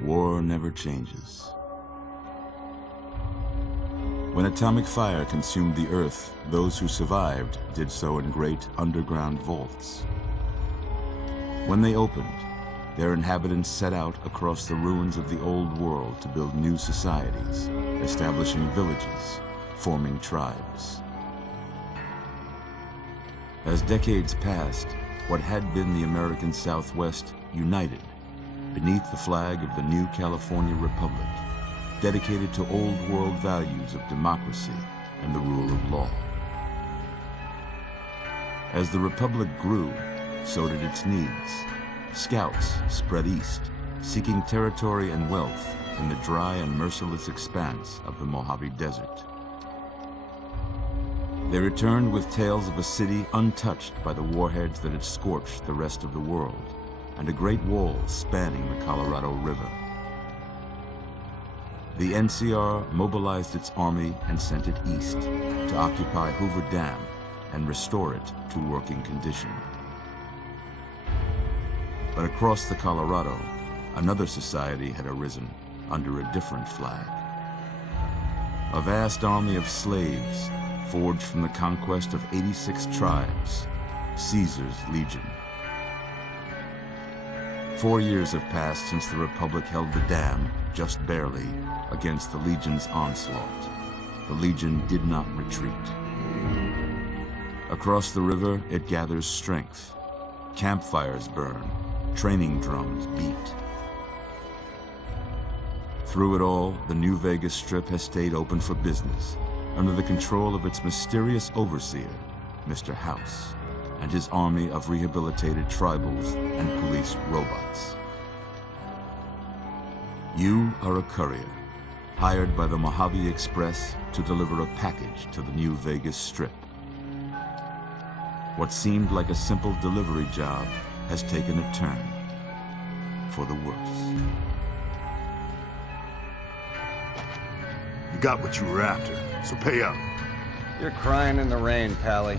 War never changes. When atomic fire consumed the Earth, those who survived did so in great underground vaults. When they opened, their inhabitants set out across the ruins of the old world to build new societies, establishing villages, forming tribes. As decades passed, what had been the American Southwest united beneath the flag of the new California Republic, dedicated to old world values of democracy and the rule of law. As the Republic grew, so did its needs. Scouts spread east, seeking territory and wealth in the dry and merciless expanse of the Mojave Desert. They returned with tales of a city untouched by the warheads that had scorched the rest of the world, and a great wall spanning the Colorado River. The NCR mobilized its army and sent it east to occupy Hoover Dam and restore it to working condition. But across the Colorado, another society had arisen under a different flag. A vast army of slaves forged from the conquest of 86 tribes, Caesar's Legion. 4 years have passed since the Republic held the dam, just barely, against the Legion's onslaught. The Legion did not retreat. Across the river, it gathers strength. Campfires burn, training drums beat. Through it all, the New Vegas Strip has stayed open for business, under the control of its mysterious overseer, Mr. House, and his army of rehabilitated tribals and police robots. You are a courier, hired by the Mojave Express to deliver a package to the New Vegas Strip. What seemed like a simple delivery job has taken a turn for the worse. You got what you were after, so pay up. You're crying in the rain, Pally.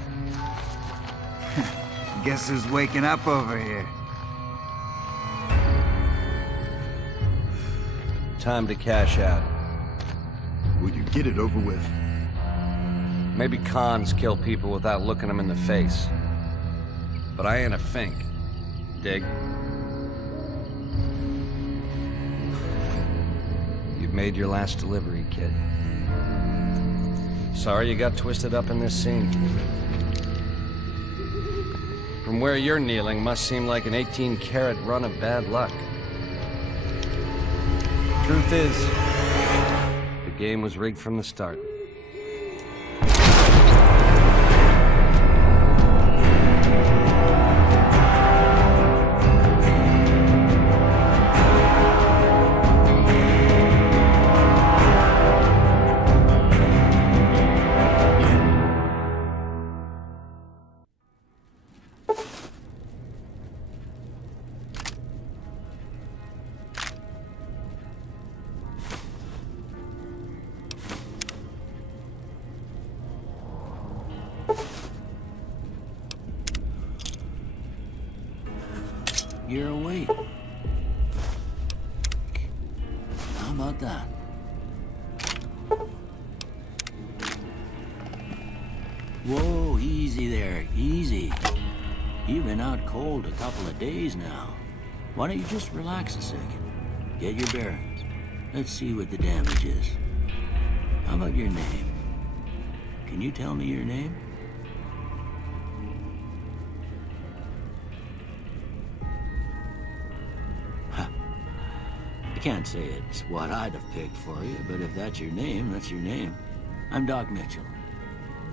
Guess who's waking up over here? Time to cash out. Will you get it over with? Maybe cons kill people without looking them in the face. But I ain't a fink. Dig? You've made your last delivery, kid. Sorry you got twisted up in this scene. From where you're kneeling must seem like an 18-carat run of bad luck. Truth is, the game was rigged from the start. You're awake. How about that? Whoa, easy there, easy. You've been out cold a couple of days now. Why don't you just relax a second? Get your bearings. Let's see what the damage is. How about your name? Can you tell me your name? Can't say it's what I'd have picked for you, but if that's your name, that's your name. I'm Doc Mitchell.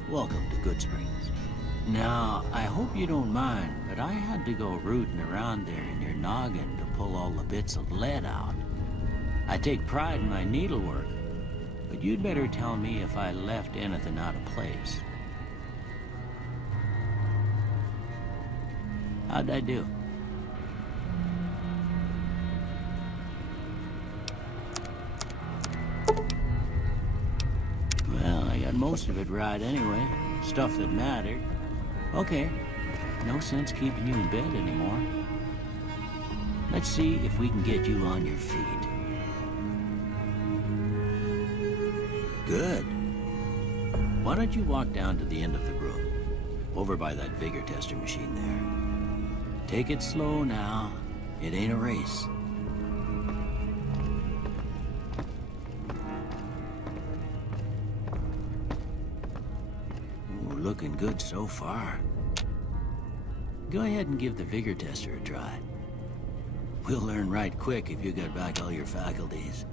Welcome to Good Springs. Now, I hope you don't mind, but I had to go rooting around there in your noggin to pull all the bits of lead out. I take pride in my needlework, but you'd better tell me if I left anything out of place. How'd I do? Most of it right anyway. Stuff that mattered. Okay. No sense keeping you in bed anymore. Let's see if we can get you on your feet. Good. Why don't you walk down to the end of the room, over by that vigor tester machine there. Take it slow now. It ain't a race. Ooh, looking good so far. Go ahead and give the vigor tester a try. We'll learn right quick if you got back all your faculties.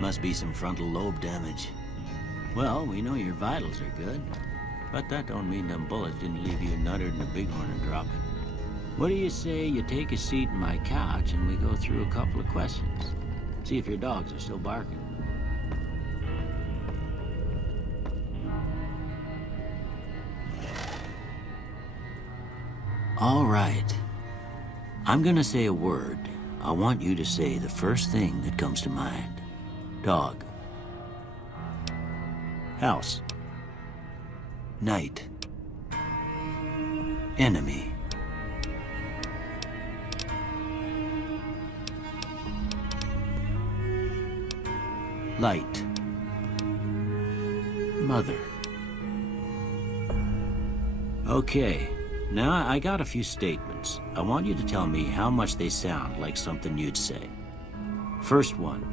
Must be some frontal lobe damage. Well, we know your vitals are good, but that don't mean them bullets didn't leave you nuttered in a bighorn and drop it. What do you say you take a seat in my couch and we go through a couple of questions? See if your dogs are still barking. All right. I'm gonna say a word. I want you to say the first thing that comes to mind. Dog. House. Night. Enemy. Light. Mother. Okay, now I got a few statements. I want you to tell me how much they sound like something you'd say. First one.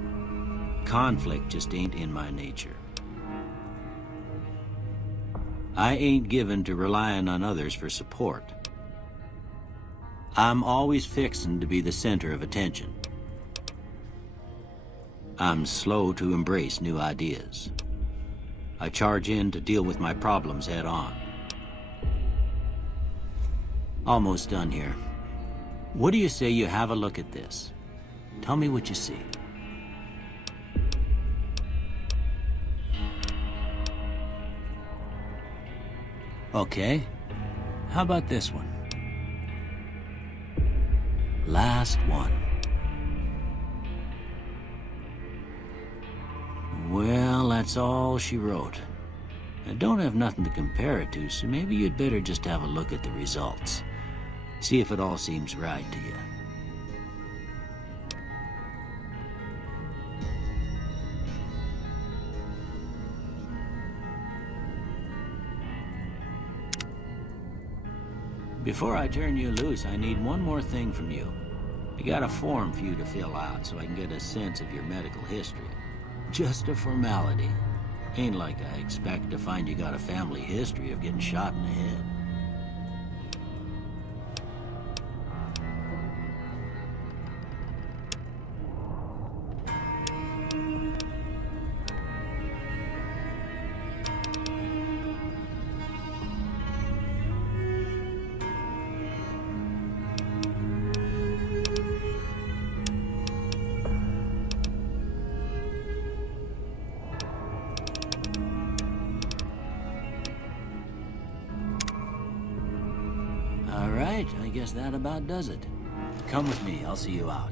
Conflict just ain't in my nature. I ain't given to relying on others for support. I'm always fixin' to be the center of attention. I'm slow to embrace new ideas. I charge in to deal with my problems head on. Almost done here. What do you say you have a look at this? Tell me what you see. Okay, how about this one? Last one. Well, that's all she wrote. I don't have nothing to compare it to, so maybe you'd better just have a look at the results. See if it all seems right to you. Before I turn you loose, I need one more thing from you. I got a form for you to fill out so I can get a sense of your medical history. Just a formality. Ain't like I expect to find you got a family history of getting shot in the head. I guess that about does it. Come with me, I'll see you out.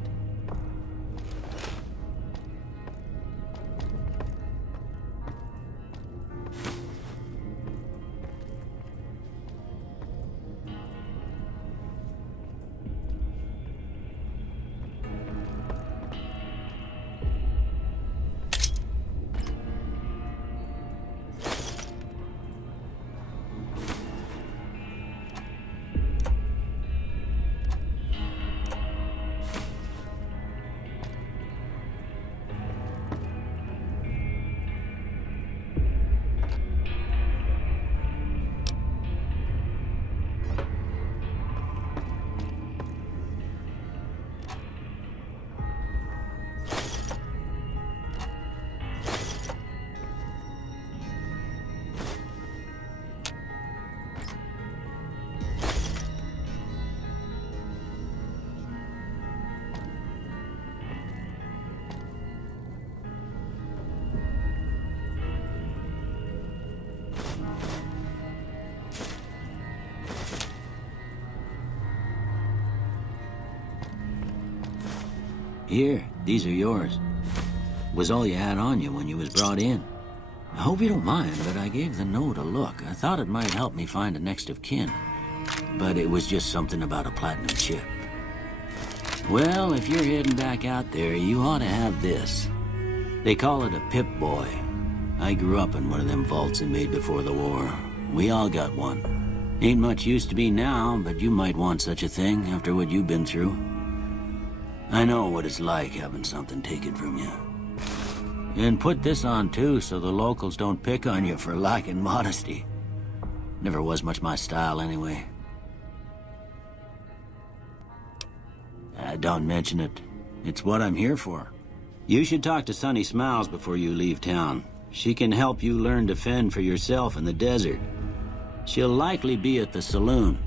Here, these are yours. Was all you had on you when you was brought in. I hope you don't mind, but I gave the note a look. I thought it might help me find a next of kin. But it was just something about a platinum chip. Well, if you're heading back out there, you ought to have this. They call it a Pip-Boy. I grew up in one of them vaults they made before the war. We all got one. Ain't much use to be now, but you might want such a thing after what you've been through. I know what it's like having something taken from you. And put this on too, so the locals don't pick on you for lacking modesty. Never was much my style anyway. Don't mention it. It's what I'm here for. You should talk to Sunny Smiles before you leave town. She can help you learn to fend for yourself in the desert. She'll likely be at the saloon.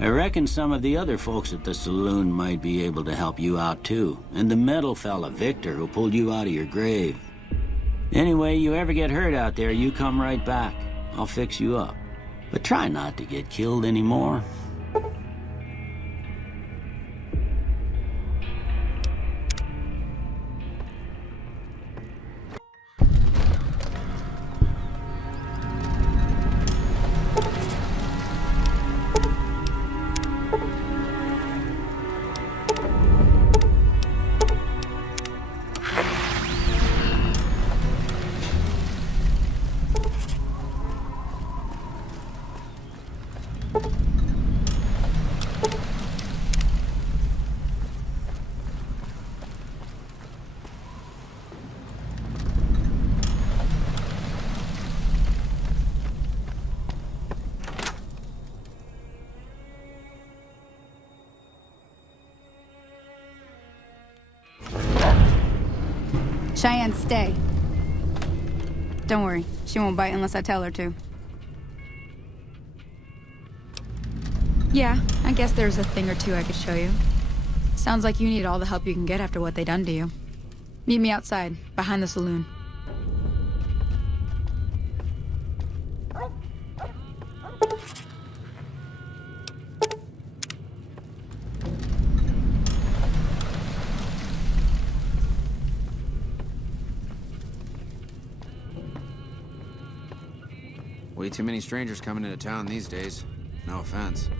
I reckon some of the other folks at the saloon might be able to help you out too. And the metal fella, Victor, who pulled you out of your grave. Anyway, you ever get hurt out there, you come right back. I'll fix you up. But try not to get killed anymore. Cheyenne, stay. Don't worry, she won't bite unless I tell her to. Yeah, I guess there's a thing or two I could show you. Sounds like you need all the help you can get after what they done to you. Meet me outside, behind the saloon. Way too many strangers coming into town these days. No offense.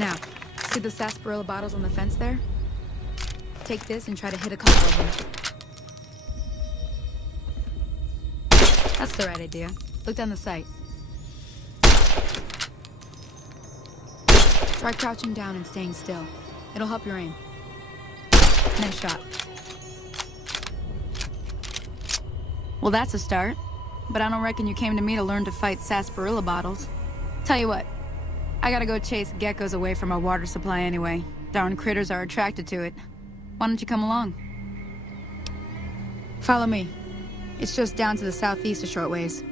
Now, see the sarsaparilla bottles on the fence there? Take this and try to hit a couple of them. That's the right idea. Look down the sight. Try crouching down and staying still. It'll help your aim. Nice shot. Well, that's a start. But I don't reckon you came to me to learn to fight sarsaparilla bottles. Tell you what, I gotta go chase geckos away from our water supply anyway. Darn critters are attracted to it. Why don't you come along? Follow me. It's just down to the southeast a short ways.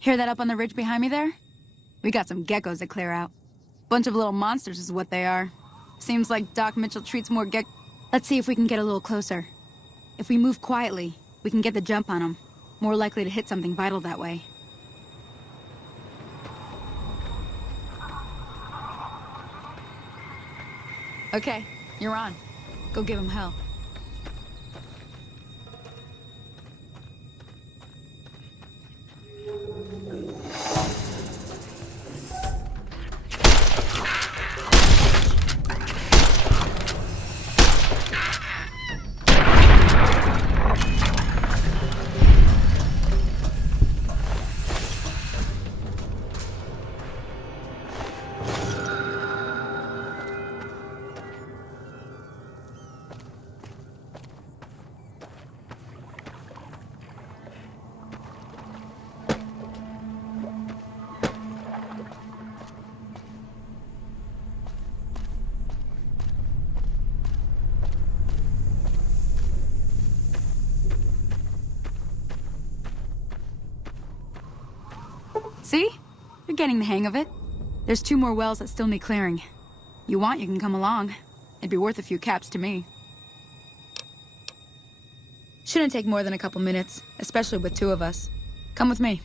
Hear that up on the ridge behind me there? We got some geckos to clear out. Bunch of little monsters is what they are. Seems like Doc Mitchell treats more Let's see if we can get a little closer. If we move quietly, we can get the jump on them. More likely to hit something vital that way. Okay, you're on. Go give him hell. See? You're getting the hang of it. There's 2 more wells that still need clearing. You want, you can come along. It'd be worth a few caps to me. Shouldn't take more than a couple minutes, especially with 2 of us. Come with me.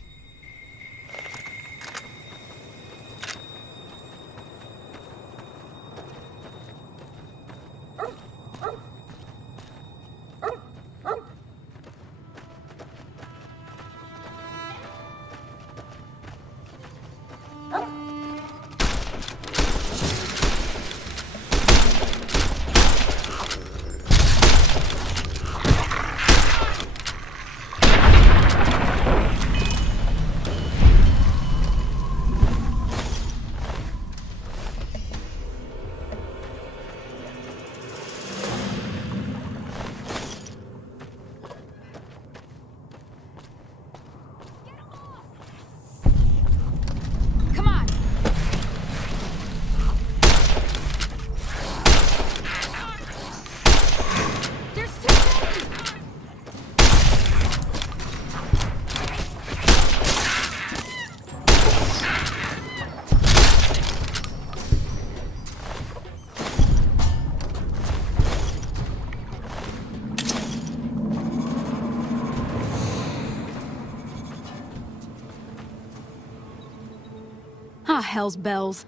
Ah, hell's bells.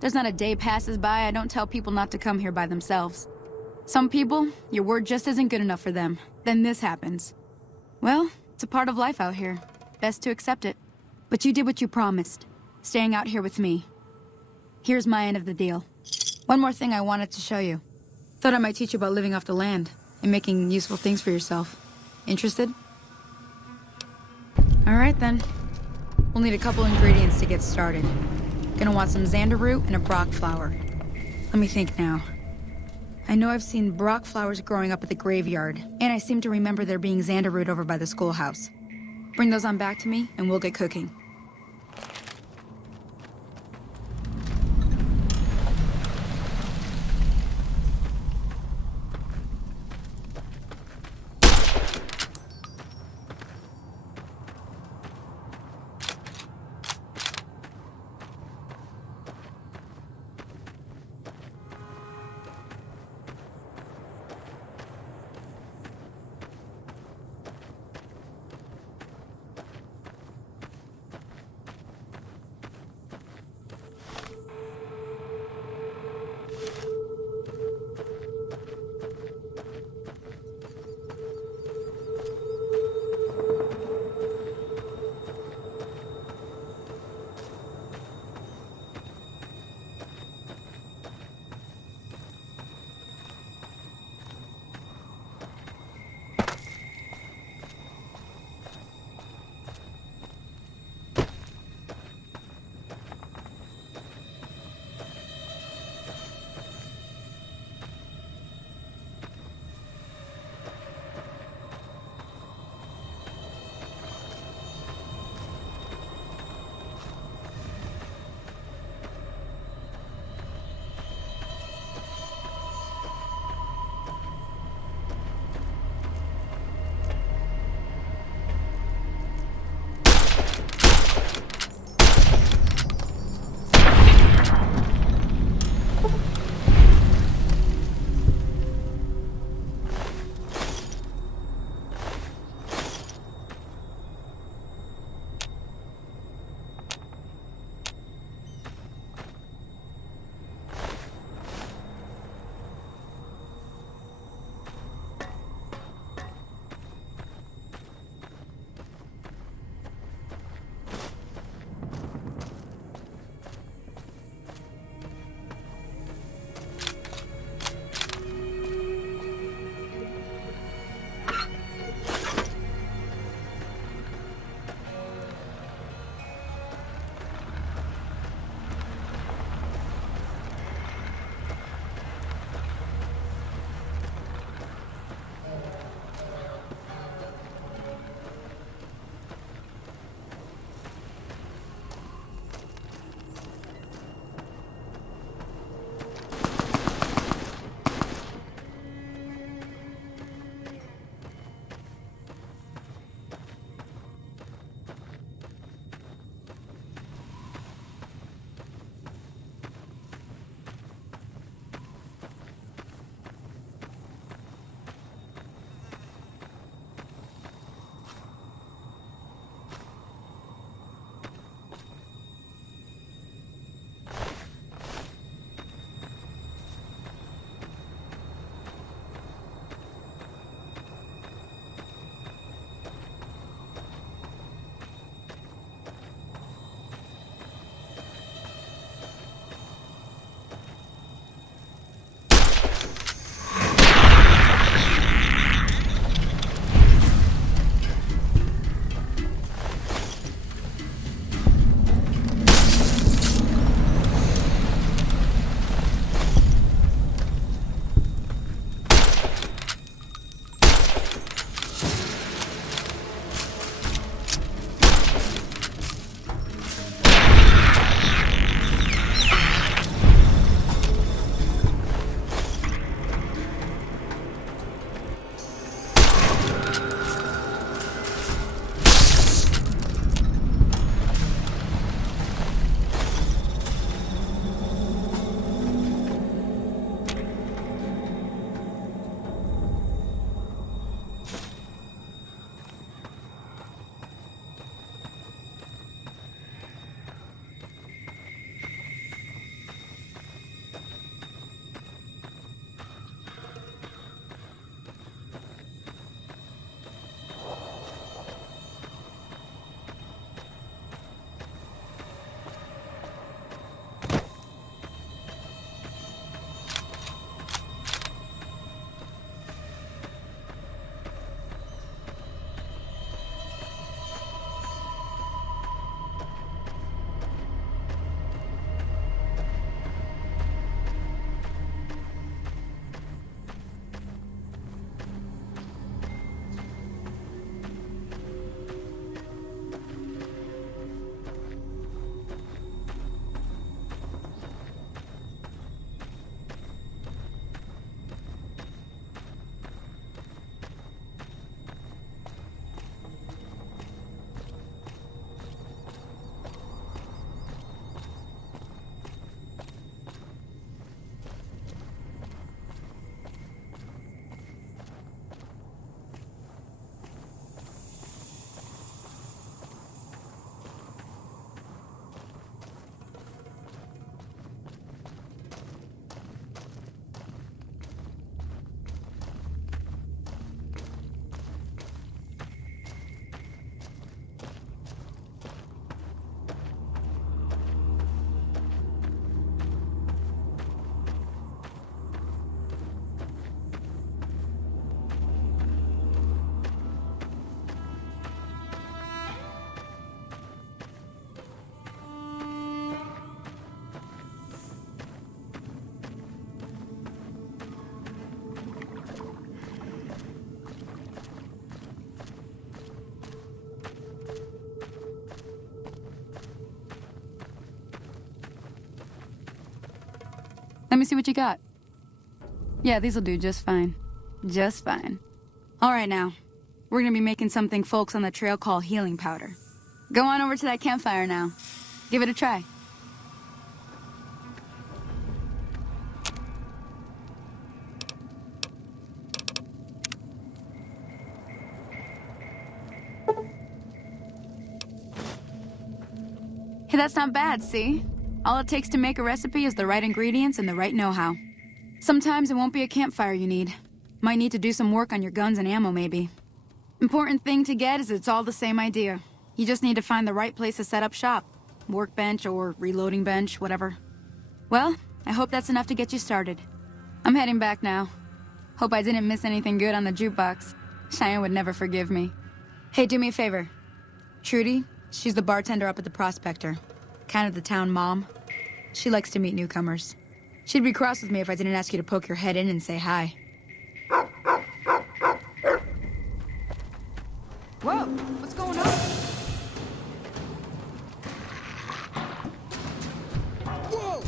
There's not a day passes by I don't tell people not to come here by themselves. Some people, your word just isn't good enough for them. Then this happens. Well, it's a part of life out here. Best to accept it. But you did what you promised, staying out here with me. Here's my end of the deal. One more thing I wanted to show you. Thought I might teach you about living off the land and making useful things for yourself. Interested? All right then. We'll need a couple ingredients to get started. Gonna want some xander root and a brock flower. Let me think now. I know I've seen brock flowers growing up at the graveyard, and I seem to remember there being xander root over by the schoolhouse. Bring those on back to me, and we'll get cooking. me see what you got. Yeah, these'll do just fine. Just fine. All right, now. We're gonna be making something folks on the trail call healing powder. Go on over to that campfire now. Give it a try. Hey, that's not bad, see? All it takes to make a recipe is the right ingredients and the right know-how. Sometimes it won't be a campfire you need. Might need to do some work on your guns and ammo, maybe. Important thing to get is it's all the same idea. You just need to find the right place to set up shop. Workbench or reloading bench, whatever. Well, I hope that's enough to get you started. I'm heading back now. Hope I didn't miss anything good on the jukebox. Cheyenne would never forgive me. Hey, do me a favor. Trudy, she's the bartender up at the Prospector. Kind of the town mom. She likes to meet newcomers. She'd be cross with me if I didn't ask you to poke your head in and say hi. Whoa, what's going on? Whoa!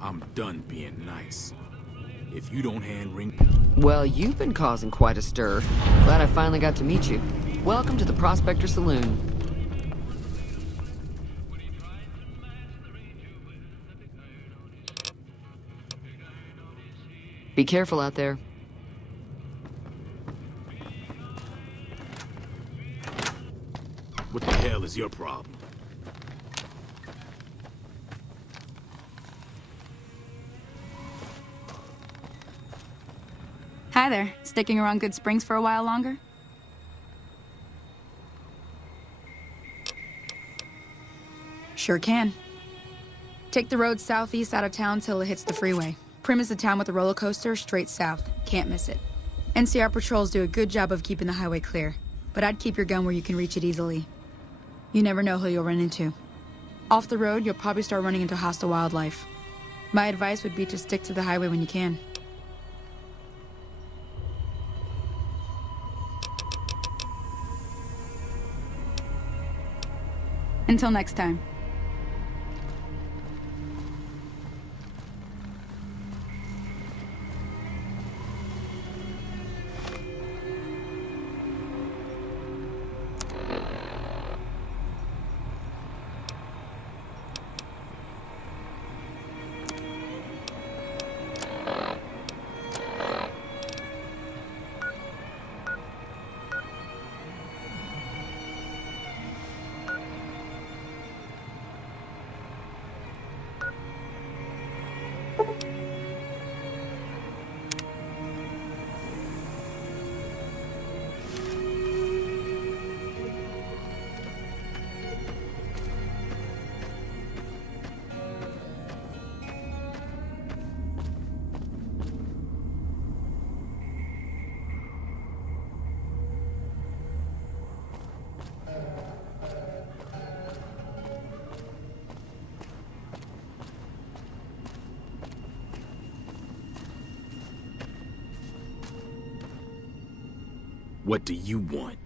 I'm done being nice. if you don't hand ring... Well, you've been causing quite a stir. Glad I finally got to meet you. Welcome to the Prospector Saloon. Be careful out there. What the hell is your problem? Hi there. Sticking around Good Springs for a while longer? Sure can. Take the road southeast out of town till it hits the freeway. Prim is the town with the roller coaster, straight south. Can't miss it. NCR patrols do a good job of keeping the highway clear, but I'd keep your gun where you can reach it easily. You never know who you'll run into. Off the road, you'll probably start running into hostile wildlife. My advice would be to stick to the highway when you can. Until next time. What do you want?